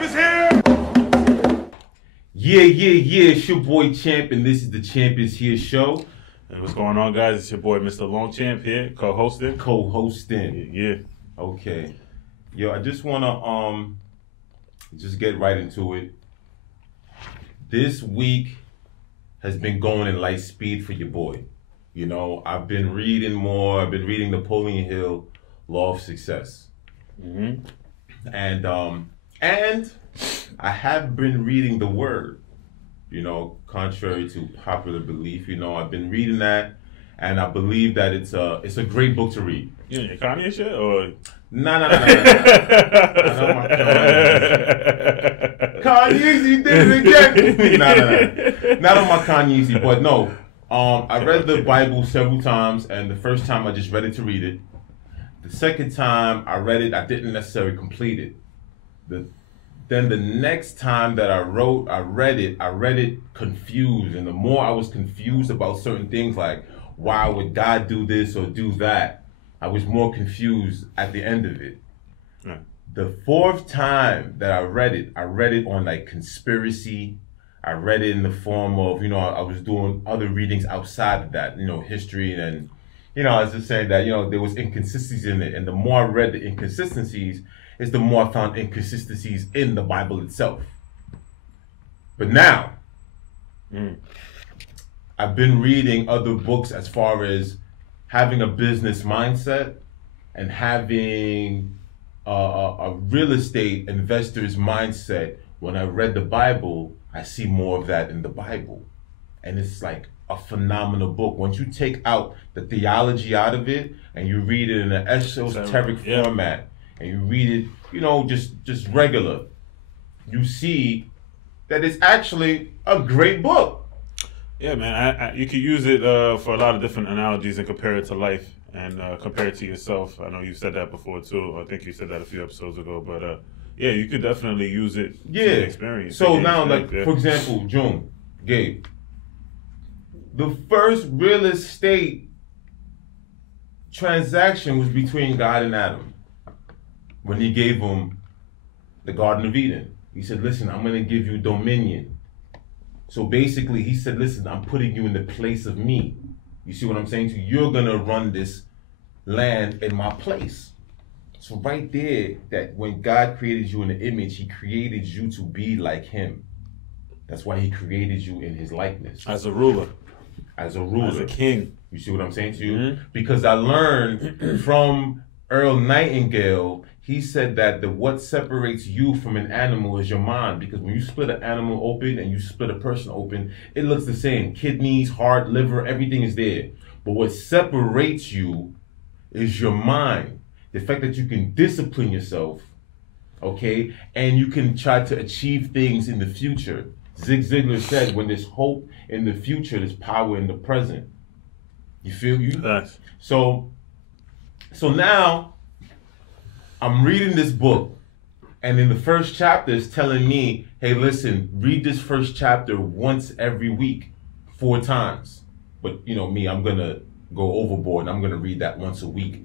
MrLongchamp is here! Yeah, it's your boy Champ, and this is the Champ is Here show. Hey, what's going on, guys? It's your boy MrLongchamp here, co-hosting. Yeah. Okay. Yo, I just wanna just get right into it. This week has been going in light speed for your boy. You know, I've been reading more. I've been reading Napoleon Hill, Law of Success. Mm-hmm. And I have been reading the Word, you know, contrary to popular belief. You know, I've been reading that, and I believe that it's a great book to read. You know, Kanye shit or No. Kanye did it again. No. Not on my Kanye, but no. I read the Bible several times, and the first time I just read it to read it. The second time I read it, I didn't necessarily complete it. Then the next time that I read it confused. And the more I was confused about certain things, like why would God do this or do that, I was more confused at the end of it. Yeah. The fourth time that I read it on like conspiracy. I read it in the form of, you know, I was doing other readings outside of that, you know, history, and, you know, I was just saying that, you know, there was inconsistencies in it. And the more I read the inconsistencies, the more I found inconsistencies in the Bible itself. But now, I've been reading other books as far as having a business mindset and having a real estate investor's mindset. When I read the Bible, I see more of that in the Bible. And it's like a phenomenal book. Once you take out the theology out of it and you read it in an esoteric format, and you read it, you know, just regular, you see that it's actually a great book. Yeah, man. You could use it for a lot of different analogies and compare it to life and compare it to yourself. I know you said that before too. I think you said that a few episodes ago. But yeah, you could definitely use it to experience. So now, like, for example, Gabe, the first real estate transaction was between God and Adam. When he gave him the Garden of Eden, he said, listen, I'm going to give you dominion. So basically he said, listen, I'm putting you in the place of me. You see what I'm saying to you? You're going to run this land in my place. So right there, that when God created you in the image, he created you to be like him. That's why he created you in his likeness. As a ruler. As a ruler. As a king. You see what I'm saying to you? Mm-hmm. Because I learned from Earl Nightingale. He said that what separates you from an animal is your mind. Because when you split an animal open and you split a person open, it looks the same. Kidneys, heart, liver, everything is there. But what separates you is your mind. The fact that you can discipline yourself, okay? And you can try to achieve things in the future. Zig Ziglar said, when there's hope in the future, there's power in the present. You feel you? Yes. So now, I'm reading this book, and in the first chapter, it's telling me, hey, listen, read this first chapter once every week, 4 times. But, you know me, I'm going to go overboard, and I'm going to read that once a week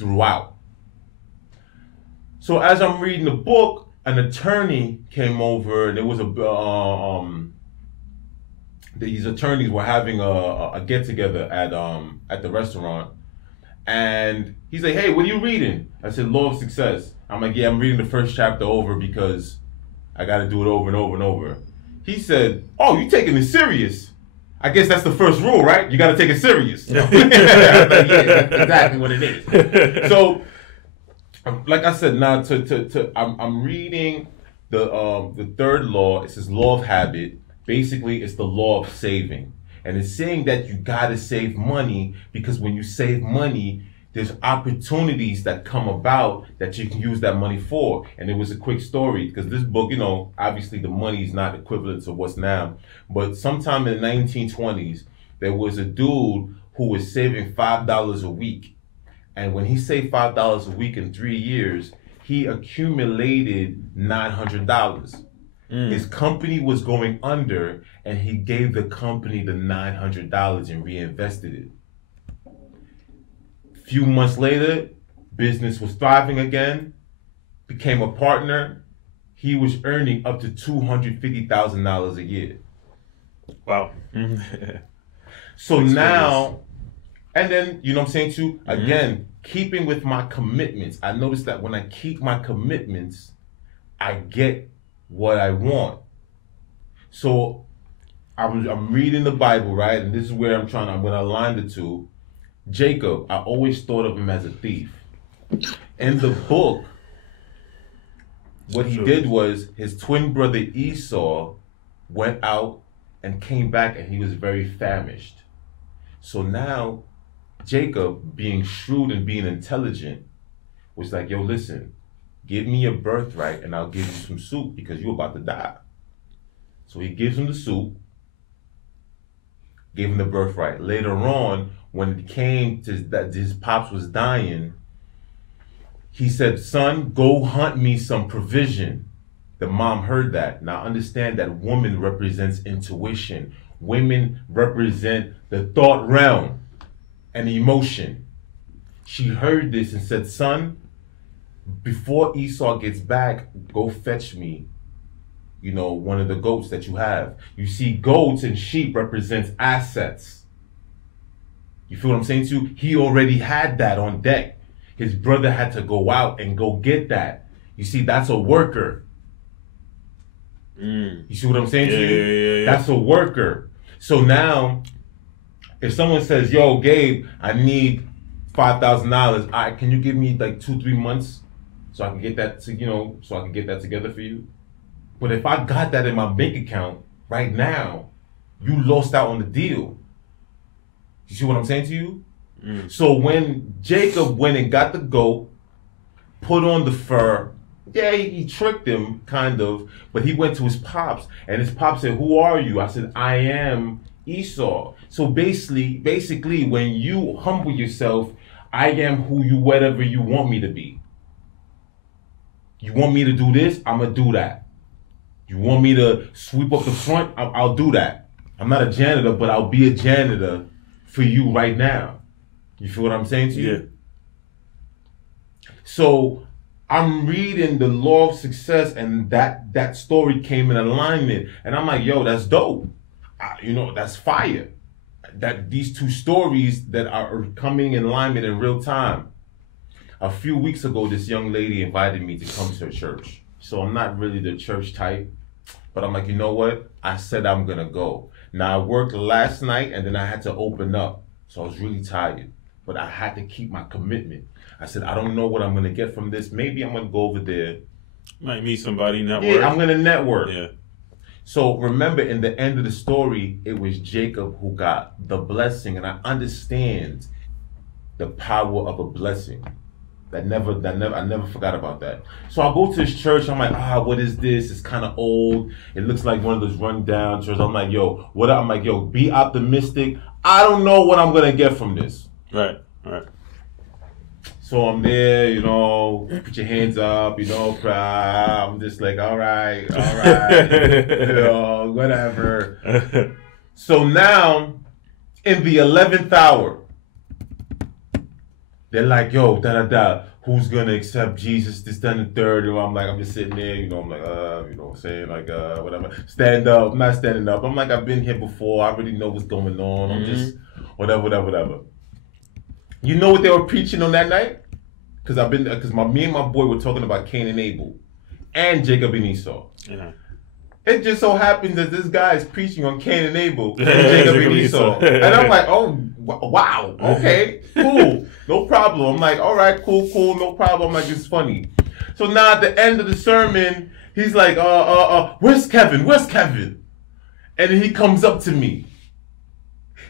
throughout. So as I'm reading the book, an attorney came over, and there was these attorneys were having a get-together at the restaurant. And he's like, hey, what are you reading? I said, Law of Success. I'm like, yeah, I'm reading the first chapter over because I got to do it over and over and over. He said, oh, you taking it serious? I guess that's the first rule, right? You got to take it serious. I was like, yeah, that's exactly what it is. So, like I said, now I'm reading the third law. It says law of habit. Basically, it's the law of saving. And it's saying that you gotta save money, because when you save money, there's opportunities that come about that you can use that money for. And it was a quick story, because this book, you know, obviously the money is not equivalent to what's now. But sometime in the 1920s, there was a dude who was saving $5 a week. And when he saved $5 a week in 3 years, he accumulated $900. His company was going under, and he gave the company the $900 and reinvested it. Few months later, business was thriving again, became a partner. he was earning up to $250,000 a year. Wow. So now, and then, you know what I'm saying too? Again, keeping with my commitments. I noticed that when I keep my commitments, I get what I want. So I'm reading the Bible, right? And this is where I'm going to align the two. Jacob, I always thought of him as a thief. In the book, what he did was his twin brother Esau went out and came back, and he was very famished. So now Jacob, being shrewd and being intelligent, was like, yo, listen, give me your birthright and I'll give you some soup because you're about to die. So he gives him the soup, gave him the birthright. Later on, when it came to that his pops was dying, he said, son, go hunt me some provision. The mom heard that. Now understand that woman represents intuition. Women represent the thought realm and emotion. She heard this and said, son, before Esau gets back, go fetch me, you know, one of the goats that you have. You see, goats and sheep represents assets. You feel what I'm saying to you? He already had that on deck. His brother had to go out and go get that. You see, that's a worker. You see what I'm saying to you? Yeah. That's a worker. So now, if someone says, yo, Gabe, I need $5,000, all right, can you give me like 2-3 months so I can get that to, you know, so I can get that together for you? But if I got that in my bank account right now, you lost out on the deal. You see what I'm saying to you? So when Jacob went and got the goat, put on the fur, yeah, he tricked him, kind of, but he went to his pops, and his pops said, who are you? I said, I am Esau. So basically, when you humble yourself, I am who you, whatever you want me to be. You want me to do this? I'm going to do that. You want me to sweep up the front? I'll do that. I'm not a janitor, but I'll be a janitor for you right now. You feel what I'm saying to you? Yeah. So I'm reading the Law of Success, and that story came in alignment, and I'm like, yo, that's dope. You know, that's fire. That these two stories that are coming in alignment in real time. A few weeks ago, this young lady invited me to come to her church. So I'm not really the church type, but I'm like, you know what? I said I'm gonna go. Now I worked last night, and then I had to open up, so I was really tired. But I had to keep my commitment. I said, I don't know what I'm going to get from this. Maybe I'm going to go over there. Might meet somebody, network. Yeah, I'm going to network. Yeah. So remember, in the end of the story, it was Jacob who got the blessing. And I understand the power of a blessing. I never forgot about that. So I go to this church. I'm like, what is this? It's kind of old. It looks like one of those rundown churches. I'm like, yo, what? I'm like, yo, be optimistic. I don't know what I'm going to get from this. Right. So I'm there, you know, put your hands up, you know, cry. I'm just like, all right, you know, whatever. So now, in the 11th hour, they're like, yo, who's going to accept Jesus, this, that, and the third? And I'm just sitting there, you know, I'm like, you know what I'm saying, like, whatever. Stand up, I'm not standing up. I'm like, I've been here before, I already know what's going on. I'm just, whatever. You know what they were preaching on that night? Because me and my boy were talking about Cain and Abel, and Jacob and Esau. Yeah. It just so happens that this guy is preaching on Cain and Abel and Jacob and Esau, and I'm like, oh wow, okay, cool, no problem. I'm like, all right, cool, no problem. I'm like, it's funny. So now at the end of the sermon, he's like, where's Kevin? And then he comes up to me,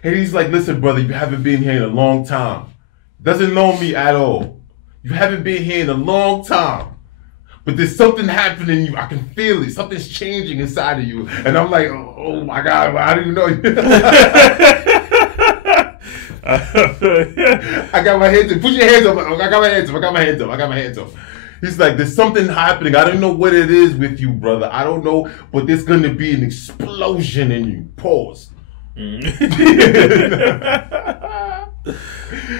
and he's like, listen, brother, you haven't been here in a long time. Doesn't know me at all. You haven't been here in a long time. But there's something happening in you. I can feel it. Something's changing inside of you. And I'm like, oh my God, how do you know? I got my hands up. Put your hands up. I got my hands up. He's like, there's something happening. I don't know what it is with you, brother. I don't know. But there's going to be an explosion in you. Pause.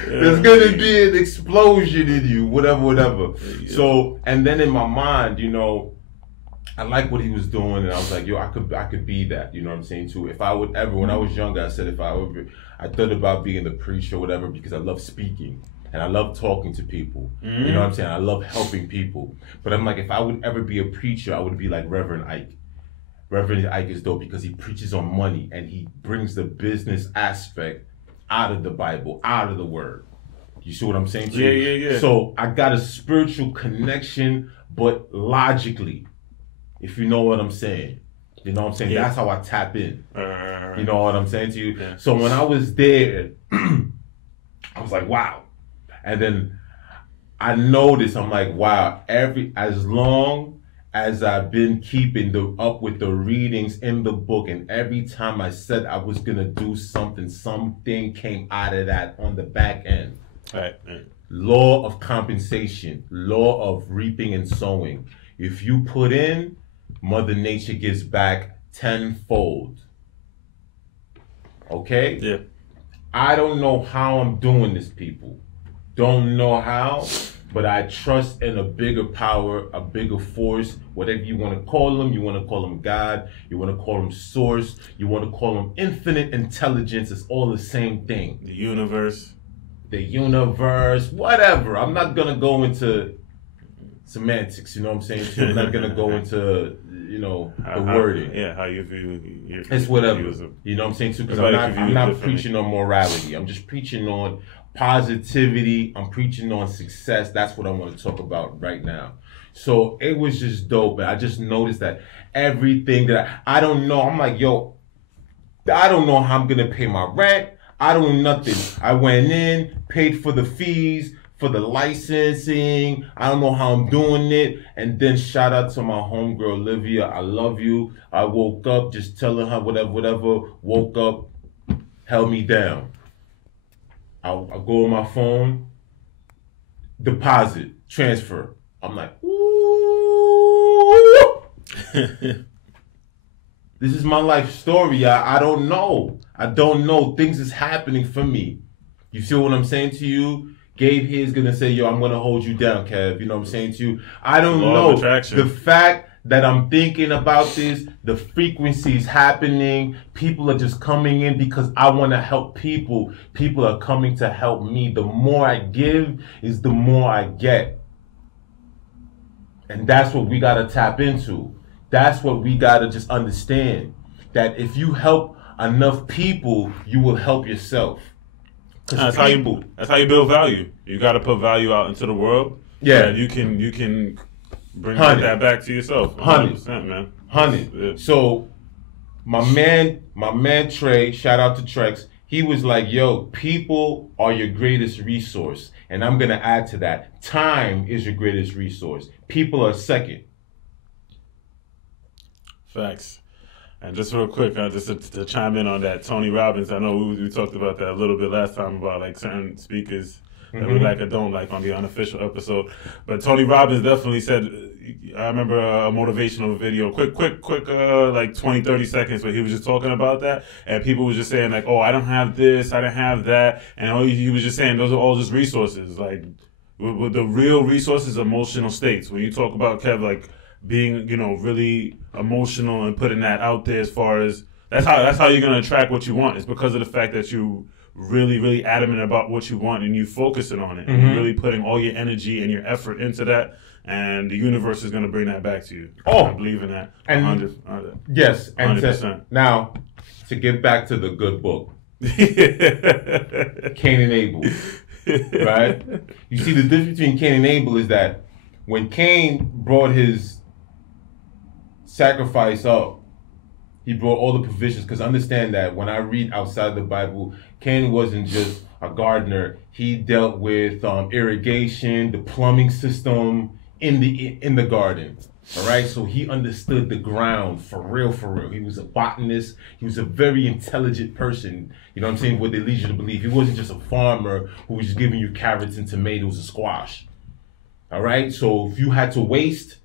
There's gonna be an explosion in you, whatever. So, and then in my mind, you know, I like what he was doing, and I was like, yo, I could be that. You know what I'm saying too. If I would ever, when I was younger, I said if I ever, I thought about being the preacher or whatever because I love speaking and I love talking to people. You know what I'm saying? I love helping people. But I'm like, if I would ever be a preacher, I would be like Reverend Ike. Reverend Ike is dope because he preaches on money and he brings the business aspect out of the Bible, out of the Word. You see what I'm saying to you? Yeah. So I got a spiritual connection, but logically. If you know what I'm saying. You know what I'm saying? Yeah. That's how I tap in. You know what I'm saying to you? Yeah. So when I was there, I was like, wow. And then I noticed, I'm like, wow, as long as I've been keeping up with the readings in the book, and every time I said I was gonna do something came out of that on the back end. Right. Law of compensation, law of reaping and sowing. If you put in, Mother Nature gives back tenfold. Okay? Yeah. I don't know how I'm doing this, people. Don't know how, but I trust in a bigger power, a bigger force, whatever you want to call them. You want to call them God, you want to call them source, you want to call them infinite intelligence. It's all the same thing. The universe, whatever. I'm not going to go into semantics, you know what I'm saying? I'm not going to go into, the wording. How you view it's whatever. You know what I'm saying? Because I'm not preaching on morality. I'm just preaching on positivity. I'm preaching on success. That's what I want to talk about right now. So it was just dope. And I just noticed that everything that I don't know. I'm like, yo, I don't know how I'm going to pay my rent. I don't know nothing. I went in, paid for the fees, for the licensing. I don't know how I'm doing it. And then shout out to my homegirl, Olivia. I love you. I woke up just telling her whatever. Woke up, held me down. I'll go on my phone, deposit, transfer. I'm like, ooh. This is my life story. I don't know. I don't know. Things is happening for me. You feel what I'm saying to you? Gabe here is going to say, yo, I'm going to hold you down, Kev. You know what I'm saying to you? I don't know. The fact that I'm thinking about this, the frequencies happening, people are just coming in because I want to help people. People are coming to help me. The more I give is the more I get. And that's what we got to tap into. That's what we got to just understand. That if you help enough people, you will help yourself. That's how you build value. You got to put value out into the world. Yeah, you can bring that back to yourself. 100%, man. 100. Yeah. So my man Trey, shout out to Trex. He was like, "Yo, people are your greatest resource," and I'm gonna add to that: time is your greatest resource. People are second. Facts. And just real quick, just to chime in on that, Tony Robbins, I know we talked about that a little bit last time about like certain speakers that we like or don't like on the unofficial episode. But Tony Robbins definitely said, I remember a motivational video, quick, like 20, 30 seconds where he was just talking about that. And people were just saying like, oh, I don't have this, I don't have that. And he was just saying those are all just resources. Like with the real resources, emotional states. When you talk about, Kev, like, being, really emotional and putting that out there as far as that's how you're gonna attract what you want. It's because of the fact that you really, really adamant about what you want and you focusing on it. And you're really putting all your energy and your effort into that, and the universe is gonna bring that back to you. I believe in that. And 100%. Yes, and 100%. Now to get back to the good book. Cain and Abel. Right? You see the difference between Cain and Abel is that when Cain brought his sacrifice up, he brought all the provisions, because understand that when I read outside the Bible, Cain wasn't just a gardener. He dealt with irrigation, the plumbing system in the garden. All right, so he understood the ground for real. He was a botanist. He was a very intelligent person. You know what I'm saying? What they lead you to believe. He wasn't just a farmer who was just giving you carrots and tomatoes and squash. All right, so if you had to waste,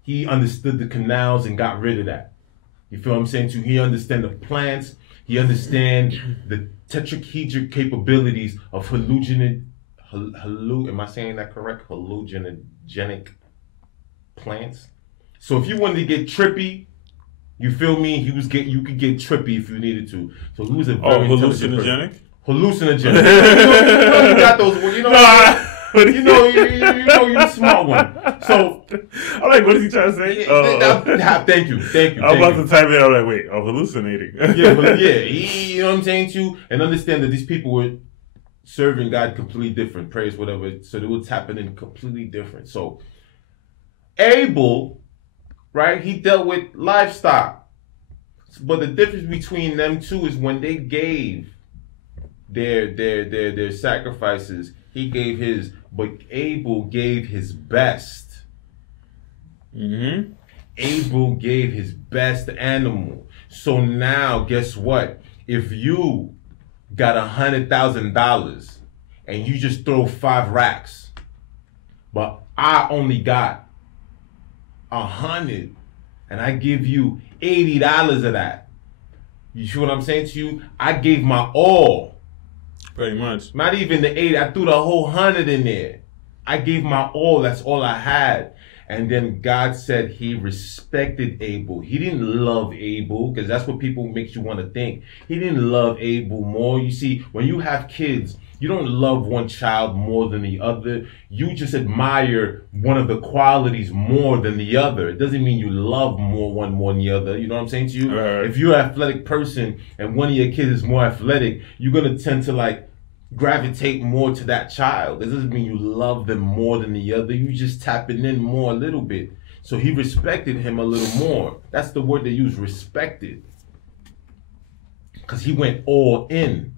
he understood the canals and got rid of that. You feel what I'm saying? He understand the plants. He understand the tetrahedric capabilities of am I saying that correct? Hallucinogenic plants. So if you wanted to get trippy, you feel me? You could get trippy if you needed to. So he was a very intelligent person. Hallucinogenic. You know, you got those. You know, you're the smart one. So I'm like, what is he trying to say? Thank you. I'm about to type it. I'm like, wait, I'm hallucinating. You know what I'm saying to you, and understand that these people were serving God completely different, praise whatever. So they were tapping in completely different. So Abel, right? He dealt with livestock, but the difference between them two is when they gave their sacrifices, he gave his, but Abel gave his best. Mm-hmm. Abel gave his best animal. So now, guess what? If you got $100,000 and you just throw 5 racks, but I only got 100, and I give you $80 of that. You see what I'm saying to you? I gave my all. Pretty much. Not even the 80. I threw the whole 100 in there. I gave my all. That's all I had. And then God said he respected Abel. He didn't love Abel, because that's what people makes you want to think. He didn't love Abel more. You see, when you have kids, you don't love one child more than the other. You just admire one of the qualities more than the other. It doesn't mean you love one more than the other. You know what I'm saying to you? If you're an athletic person and one of your kids is more athletic, you're going to tend to like gravitate more to that child. It doesn't mean you love them more than the other. You just tapping in more a little bit. So he respected him a little more. That's the word they use, respected. Because he went all in.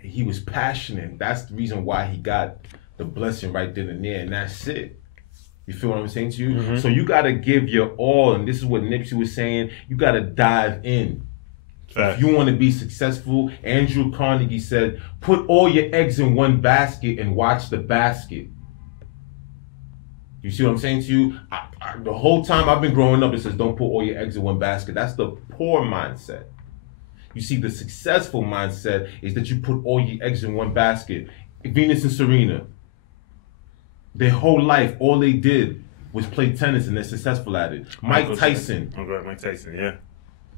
He was passionate. That's the reason why he got the blessing right then and there. And that's it. You feel what I'm saying to you? Mm-hmm. So you got to give your all. And this is what Nipsey was saying. You got to dive in. If you want to be successful, Andrew Carnegie said, put all your eggs in one basket and watch the basket. You see what I'm saying to you? The whole time I've been growing up, it says, don't put all your eggs in one basket. That's the poor mindset. You see, the successful mindset is that you put all your eggs in one basket. Venus and Serena, their whole life, all they did was play tennis, and they're successful at it. Mike Tyson. Okay, Mike Tyson, yeah.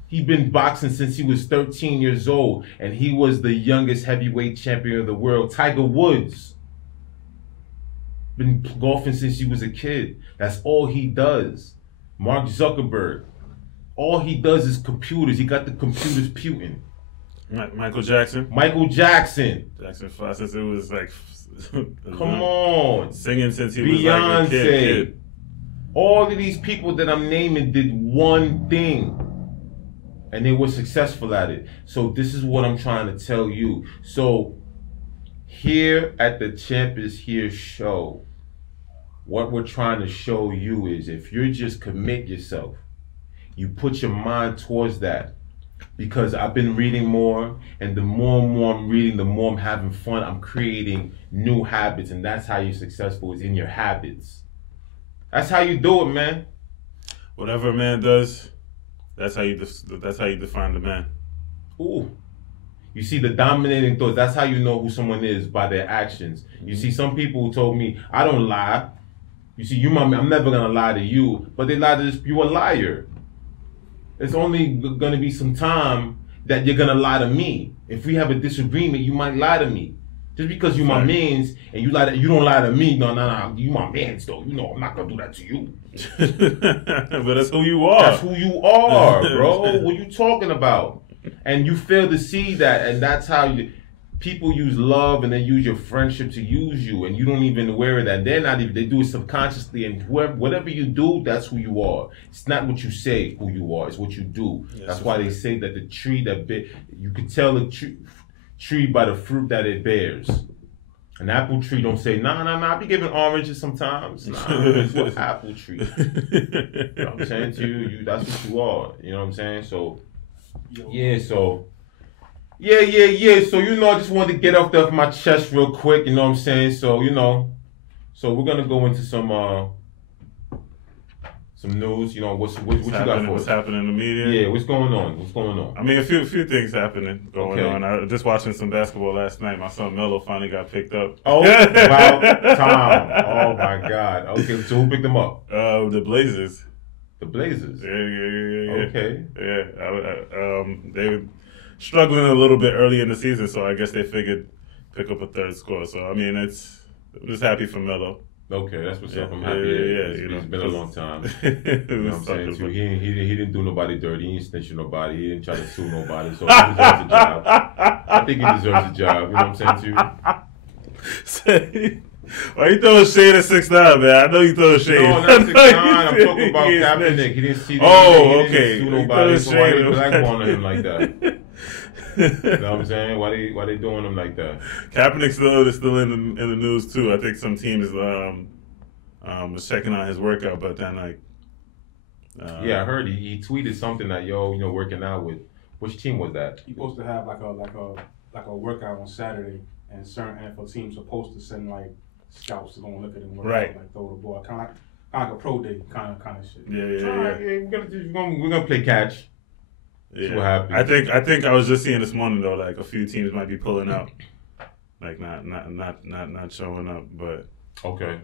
He'd been boxing since he was 13 years old, and he was the youngest heavyweight champion of the world. Tiger Woods, been golfing since he was a kid. That's all he does. Mark Zuckerberg, all he does is computers. He got the computers puting. Michael Jackson. Jackson 5, since it was like, come on, singing since he Beyonce. was like a kid. All of these people that I'm naming did one thing, and they were successful at it. So this is what I'm trying to tell you. So here at the Champ is Here show, what we're trying to show you is if you just commit yourself, you put your mind towards that. Because I've been reading more, and the more and more I'm reading, the more I'm having fun. I'm creating new habits, and that's how you're successful, is in your habits. That's how you do it, man. Whatever a man does, that's how you define the man. Ooh. You see the dominating thoughts. That's how you know who someone is, by their actions. You see some people who told me, I don't lie. You see, I'm never going to lie to you. But they lie to this, you're a liar. It's only going to be some time that you're going to lie to me. If we have a disagreement, you might lie to me. Just because you're my mans and you don't lie to me. No. You my mans, though. You know I'm not going to do that to you. But that's who you are. That's who you are, bro. What you talking about? And you fail to see that. And that's how people use love, and they use your friendship to use you, and you don't even aware of that. They do it subconsciously, and whatever you do, that's who you are. It's not what you say who you are, it's what you do. Yes, that's why they say that the tree you can tell the tree by the fruit that it bears. An apple tree don't say, nah, I be giving oranges sometimes. Nah, it's what apple tree. You know what I'm saying to you? That's what you are. You know what I'm saying? So, yeah, so... Yeah. So, I just wanted to get off my chest real quick, you know what I'm saying? So, so we're going to go into some news, what you got for us? What's happening in the media? Yeah, what's going on? I mean, a few things happening going on. I was just watching some basketball last night. My son Melo finally got picked up. Oh, about time. Oh, my God. Okay, so who picked him up? The Blazers. The Blazers. Yeah. Okay. Yeah. They were struggling a little bit early in the season, so I guess they figured pick up a third score. So I mean, I'm just happy for Melo. Okay, that's what's up. I'm happy. It's been a long time. You know what I'm saying? Too. He didn't do nobody dirty. He didn't snitch on nobody. He didn't try to sue nobody. So he deserves a job. I think he deserves a job. You know what I'm saying too? Why you throwing shade at 6ix9ine, man? I know you throwing shade. No, not 6ix9ine. I'm talking about Kaepernick. He didn't see. Okay. He didn't sue nobody. So why they blackballing him like that? You know what I'm saying? Why they doing him like that? Kaepernick is still in the news too. I think some teams was checking out his workout, but then Yeah, I heard he tweeted something that working out with. Which team was that? He supposed to have like a workout on Saturday, and certain NFL teams supposed to send like scouts to go and look at him work out, like throw the ball, kind of like a pro day kind of shit. We're gonna play catch. Yeah. See what happens. I think I was just seeing this morning though, like a few teams might be pulling out, like not showing up. But okay,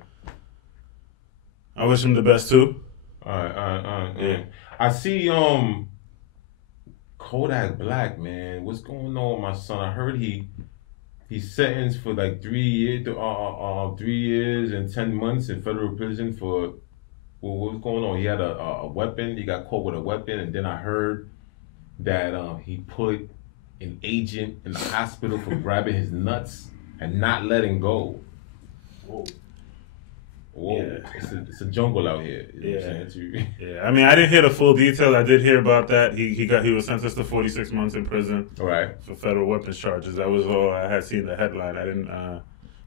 I wish him the best too. All right. Yeah. I see Kodak Black, man. What's going on with my son? I heard he's sentenced for like 3 years, 3 years and 10 months in federal prison for what's going on. He had a weapon. He got caught with a weapon, and then I heard that he put an agent in the hospital for grabbing his nuts and not letting go. Whoa. Yeah. It's a jungle out here. You know what I'm saying? Yeah. I mean, I didn't hear the full details. I did hear about that. He was sentenced to 46 months in prison. Right. For federal weapons charges. That was all I had seen the headline. I didn't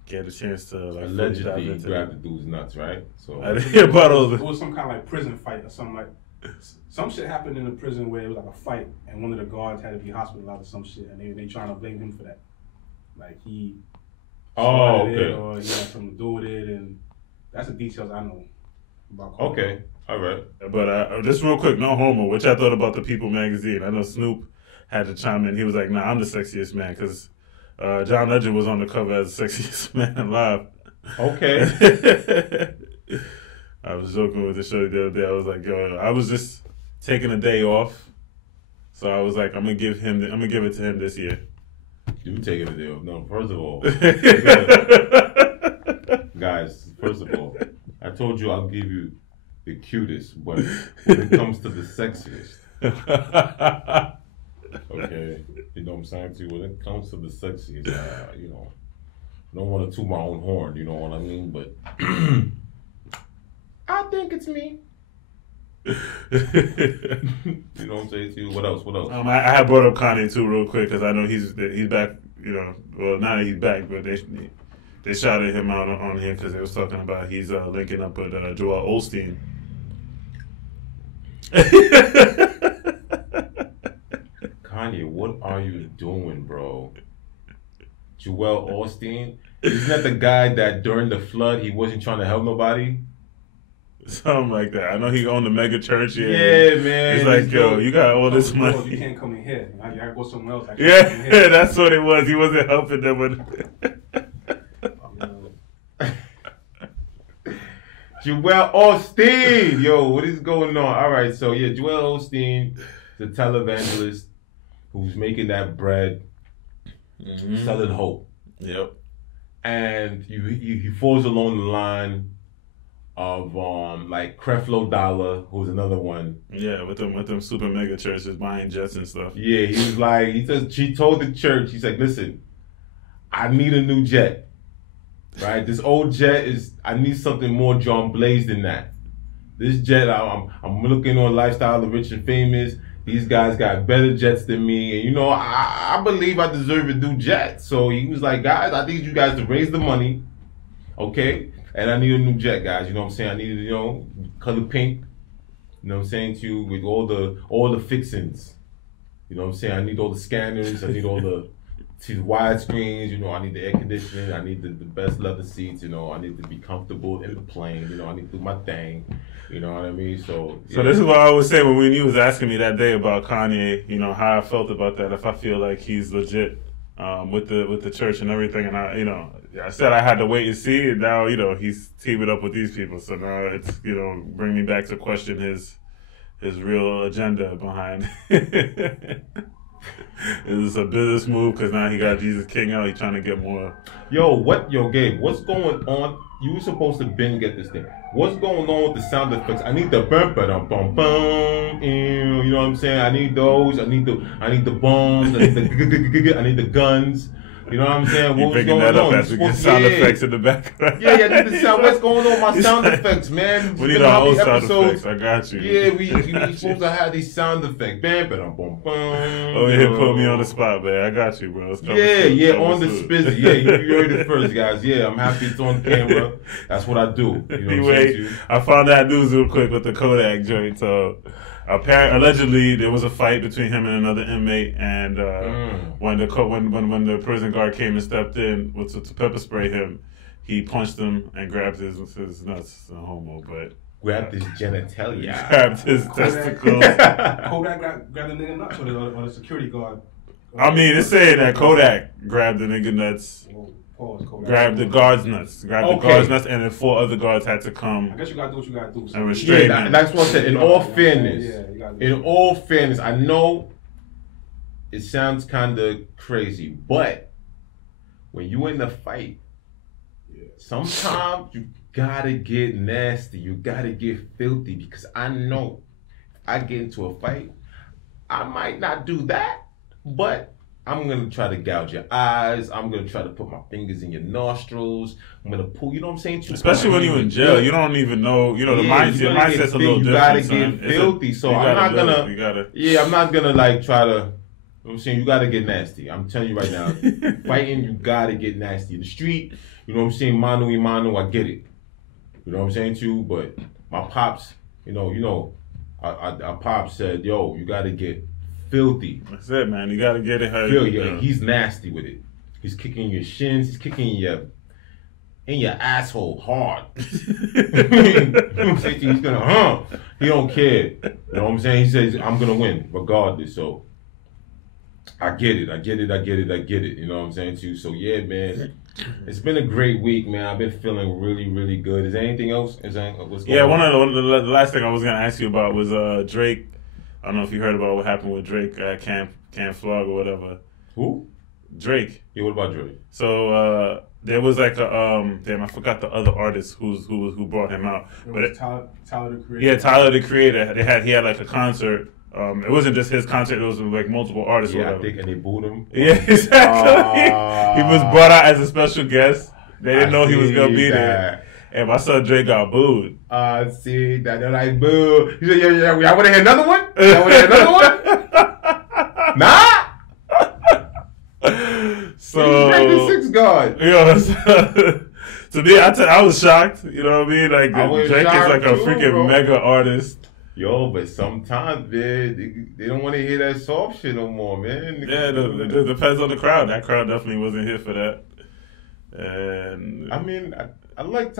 get a chance to like allegedly he grabbed the dude's nuts, right? So I didn't hear about all of it. It was some kind of like prison fight or something like. Some shit happened in the prison where it was like a fight, and one of the guards had to be hospitalized or some shit, and they trying to blame him for that. Like he. Okay. Or he had something to do with it, and that's the details I know about. Okay. All right. But just real quick, no homo. What y'all thought about the People magazine? I know Snoop had to chime in. He was like, "Nah, I'm the sexiest man," because John Legend was on the cover as the sexiest man alive. Okay. I was joking with the show the other day. I was like, "Yo, I was just taking a day off, so I was like, I'm gonna give it to him this year." You taking a day off? No, first of all, guys. First of all, I told you I'll give you the cutest, but when it comes to the sexiest, okay, you know what I'm saying to you. When it comes to the sexiest, I don't want to toot my own horn. You know what I mean? But I think it's me. You know what I'm saying to you? What else? I had brought up Kanye too real quick because I know he's back. Well, not that he's back, but they shouted him out on here because they was talking about he's linking up with Joel Osteen. Kanye, what are you doing, bro? Joel Osteen? Isn't that the guy that during the flood he wasn't trying to help nobody? Something like that. I know he owned a mega church. Yeah, man. He's like, yo, you got all this money. You can't come in here. I gotta go somewhere else. Yeah, that's what it was. He wasn't helping them with. Joel Osteen, yo, what is going on? All right, so yeah, Joel Osteen is a televangelist who's making that bread, selling hope. Yep. And he falls along the line of like Creflo Dollar, who's another one. Yeah, with them super mega churches buying jets and stuff. Yeah, he was like, she told the church, he's like, listen, I need a new jet. Right? This old jet I need something more John Blaze than that. This jet, I'm looking on Lifestyle of the Rich and Famous. These guys got better jets than me. And I believe I deserve a new jet. So he was like, guys, I need you guys to raise the money. Okay? And I need a new jet, guys. You know what I'm saying? I need it, color pink. You know what I'm saying to you? With all the fixings. You know what I'm saying? I need all the scanners. I need all the widescreens. I need the air conditioning. I need the best leather seats. I need to be comfortable in the plane. I need to do my thing. You know what I mean? So this is what I was saying when you was asking me that day about Kanye. How I felt about that. If I feel like he's legit with the church and everything, and I said I had to wait and see, and now he's teaming up with these people. So now it's bring me back to question his his real agenda behind it. It's a business move because now he got Jesus King out. He's trying to get more. Yo, Gabe, what's going on? You were supposed to get this thing. What's going on with the sound effects? I need the bum bum bum bum. You know what I'm saying? I need those. I need the bombs. I need the I need the guns. You know what I'm saying? What was going that up on? As we get sound effects in the background. Yeah, I need the sound. What's going on with my sound effects, man? We need our own sound effects. I got you. Yeah, we supposed to have these sound effects. Bam, bam, bum, bum. Oh, yeah, put me on the spot, man. I got you, bro. Yeah, on the spizzy. Yeah, you heard it first, guys. Yeah, I'm happy it's on camera. That's what I do. You know anyway, I found that news real quick with the Kodak joint. So, allegedly, there was a fight between him and another inmate, and when the prison guard came and stepped in to pepper spray him, he punched him and grabbed his nuts. A homo, but grabbed his genitalia, grabbed his testicles. Kodak grabbed the nigga nuts, or the security guard. I mean, it's saying that Kodak grabbed the nigga nuts. Kodak. Grabbed the guard's nuts. The guard's nuts, and then 4 other guards had to come. I guess you gotta do what you gotta do. And restrain him. That's what I said. In all fairness, I know it sounds kind of crazy, but when you in the fight, sometimes you gotta get nasty. You gotta get filthy, because I know if I get into a fight, I might not do that, but I'm going to try to gouge your eyes. I'm going to try to put my fingers in your nostrils. I'm going to pull, you know what I'm saying? Especially when you're in jail. You don't even know, the mindset's a little different. You got to get filthy. So I'm not going to, I'm not going to like try to, you know what I'm saying? You got to get nasty. I'm telling you right now, fighting, you got to get nasty. In the street, you know what I'm saying? Mano y mano, I get it. You know what I'm saying to you? But my pops, our pops said, yo, you got to get filthy. That's it, man. You gotta get it. He's nasty with it. He's kicking your shins. He's kicking in your asshole hard. He's gonna, He don't care. You know what I'm saying? He says, I'm gonna win regardless. So I get it. You know what I'm saying to you? So yeah, man. It's been a great week, man. I've been feeling really, really good. Is there anything else? What's going on? The last thing I was gonna ask you about was Drake. I don't know if you heard about what happened with Drake at Camp Flog or whatever. Who? Drake. Yeah, what about Drake? So there was like a I forgot the other artist who brought him out. Tyler the Creator. Yeah, Tyler the Creator. He had like a concert. It wasn't just his concert. It was like multiple artists. Yeah, I think, and they booed him. Yeah, exactly. He was brought out as a special guest. They didn't know he was gonna be there. And my son Drake got booed. See that they're like boo. He said, yeah. I want to hear another one. Nah. So He's 6 God. To me, I was shocked. You know what I mean? Like Drake is like a freaking mega artist. Yo, but sometimes, man, they don't want to hear that soft shit no more, man. Yeah, it depends on the crowd. That crowd definitely wasn't here for that. And I mean, I like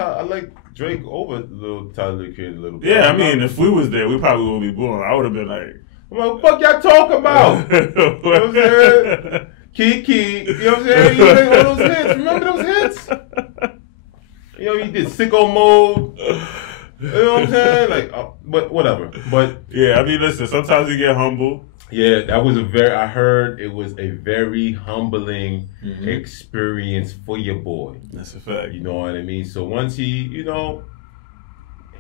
Drake over little Tyler the Creator a little bit. Yeah, I mean, if we was there, we probably would be booing. I would have been like, "What the fuck y'all talking about?" You know what I'm saying? Kiki, you know what I'm saying? You know, all those hits. Remember those hits? You know, he did Sicko Mode. You know what I'm saying? Like, but whatever. But yeah, I mean, listen. Sometimes you get humble. Yeah, that was I heard it was a very humbling experience for your boy. That's a fact. You know what I mean? So once he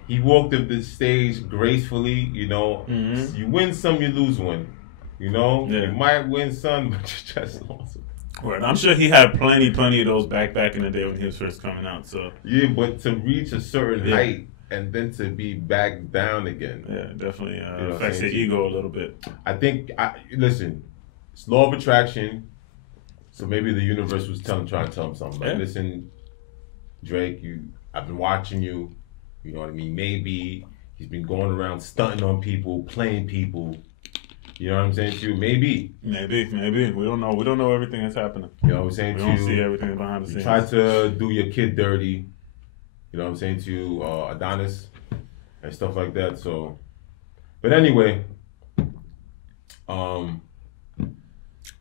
walked up the stage gracefully, you win some, you lose one. You might win some, but you just lost them. Right. I'm sure he had plenty of those back in the day when he was first coming out. So yeah, but to reach a certain height and then to be back down again. Yeah, definitely affects your ego a little bit. I think, listen, it's law of attraction. So maybe the universe was trying to tell him something. Like, listen, Drake, I've been watching you. You know what I mean? Maybe he's been going around stunting on people, playing people. You know what I'm saying to you? Maybe. We don't know. We don't know everything that's happening. You know what I'm saying to you? We don't see everything behind the scenes. You try to do your kid dirty. You know what I'm saying to you? Adonis and stuff like that. So, but anyway, that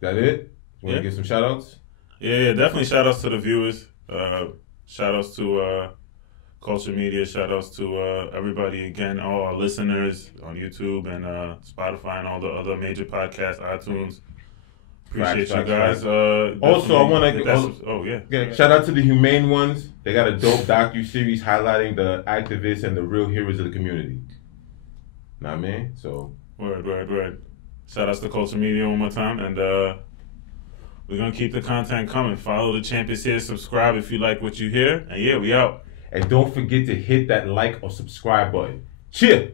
it? You want to give some shout outs? Yeah, definitely shout outs to the viewers. Shout outs to Culture Media. Shout outs to everybody again, all our listeners on YouTube and Spotify and all the other major podcasts, iTunes. Appreciate you guys. Also, I want to shout out to the Humane Ones. They got a dope docu-series highlighting the activists and the real heroes of the community. Know what I mean? So word. Shout outs to Culture Media one more time, and we're gonna keep the content coming. Follow the Champions here, subscribe if you like what you hear, and yeah, we out. And don't forget to hit that like or subscribe button. Cheer!